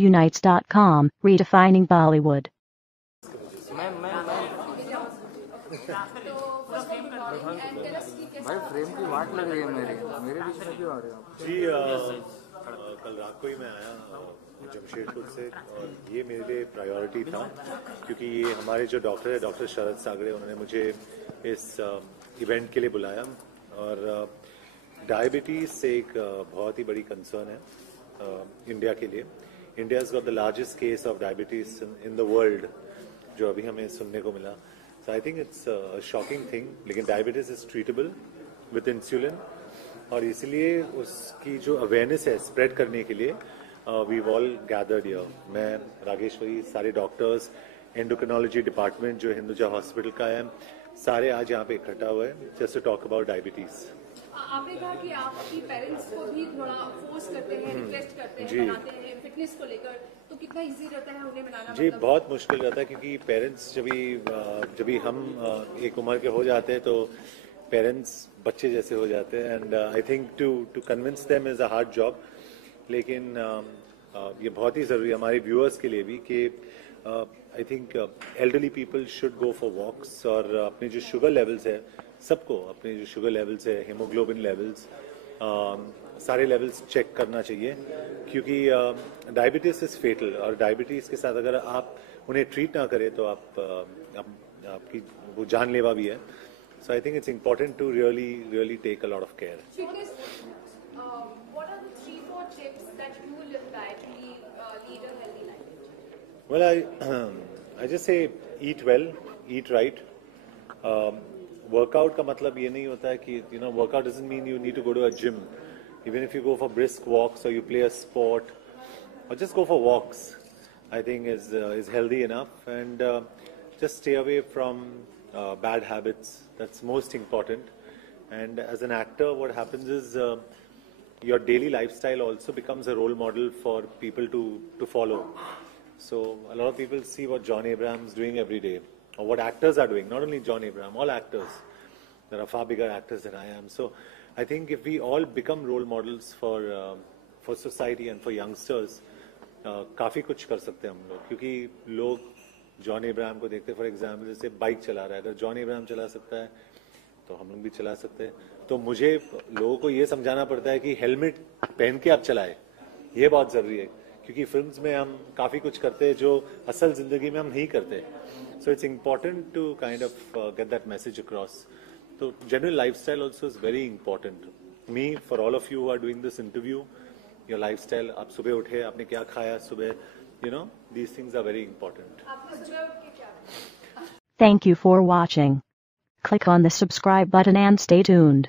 Unites.com, redefining Bollywood. भाई frame की वाट लग रही है मेरे बीच में क्यों आ रहे हो जी? कल रात को ही मैं आया जमशेदपुर से और ये मेरे लिए प्रायोरिटी था क्योंकि ये हमारे जो डॉक्टर है डॉक्टर शरद सागरे उन्होंने मुझे इस इवेंट के लिए बुलाया और डायबिटीज़ एक बहुत ही बड़ी कंसर्न है इंडिया के लिए. India has got the largest case of diabetes in the world जो अभी हमें सुनने को मिला. So I think it's a shocking thing, लेकिन diabetes is treatable with insulin और इसलिए उसकी जो अवेयरनेस है स्प्रेड करने के लिए वी ऑल गैदर्ड हियर. मैं, रागेश्वरी, सारे डॉक्टर्स, एंडोक्रिनोलॉजी डिपार्टमेंट जो हिंदुजा हॉस्पिटल का है, सारे आज यहाँ पे इकट्ठा हुए हैं just to talk about diabetes. आपने कहा कि आप अपनी पेरेंट्स को भी थोड़ा फोर्स करते हैं, रिक्वेस्ट करते हैं, बनाते हैं फिटनेस को लेकर, तो कितना इजी रहता है उन्हें बनाना? जी बहुत मुश्किल रहता है क्योंकि पेरेंट्स जब भी हम एक उम्र के हो जाते हैं तो पेरेंट्स बच्चे जैसे हो जाते हैं and I think to convince them is a hard job. लेकिन ये बहुत ही ज़रूरी है हमारे व्यूअर्स के लिए भी कि I think elderly people should go for walks और अपने जो शुगर लेवल्स है सबको अपने जो शुगर लेवल्स है, हीमोग्लोबिन लेवल्स, सारे लेवल्स चेक करना चाहिए क्योंकि डायबिटीज़ इज़ फेटल और डायबिटीज़ के साथ अगर आप उन्हें ट्रीट ना करें तो आपकी वो जानलेवा भी है. So I think it's important to really take a lot of care. What are the 3-4 tips that you live by to lead a healthy life? Well, I just say eat well, eat right. Workout का मतलब ये नहीं होता है कि workout doesn't mean you need to go to a gym. Even if you go for brisk walks or you play a sport or just go for walks, I think is healthy enough and just stay away from bad habits. That's most important. And as an actor, what happens is your daily lifestyle also becomes a role model for people to follow. So a lot of people see what John Abraham's doing every day or what actors are doing, not only John Abraham, all actors. There are far bigger actors than I am. So I think if we all become role models for society and for youngsters, काफ़ी कुछ कर सकते हैं हम लोग क्योंकि लोग John Ibrahim को देखते हैं. फॉर एग्जाम्पल जैसे बाइक चला रहा है, अगर जॉन इब्राहिम चला सकता है तो हम लोग भी चला सकते हैं. तो मुझे लोगों को ये समझाना पड़ता है कि हेलमेट पहन के आप चलाएं, ये बहुत ज़रूरी है क्योंकि फिल्म्स में हम काफ़ी कुछ करते हैं जो असल ज़िंदगी में हम नहीं करते. So it's important to kind of get that message across. तो general lifestyle also is very important. Me, for all of you are doing this interview, your lifestyle, आप सुबह उठे, आपने क्या खाया सुबह, these things are very important. Thank you for watching. Click on the subscribe button and stay tuned.